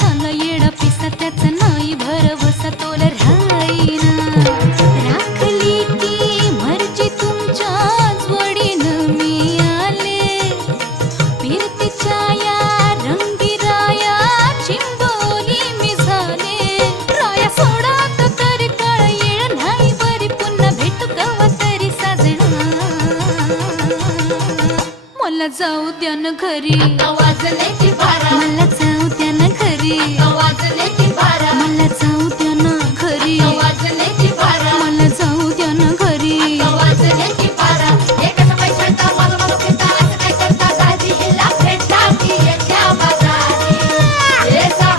झाला येडा पिसा त्याचा नाही भरवसा तोल राहीना राखली ती मर्जी तुमच्याच वडीनं मी आले फिरतीच्या या रंगी राया चिंबोली मी झाले राया सोडात तरी काळ येळ नाही बरी पुन्हा भेटू कवा तरी साजना मला जाऊ द्या न घरी आता वाजले की बारा मला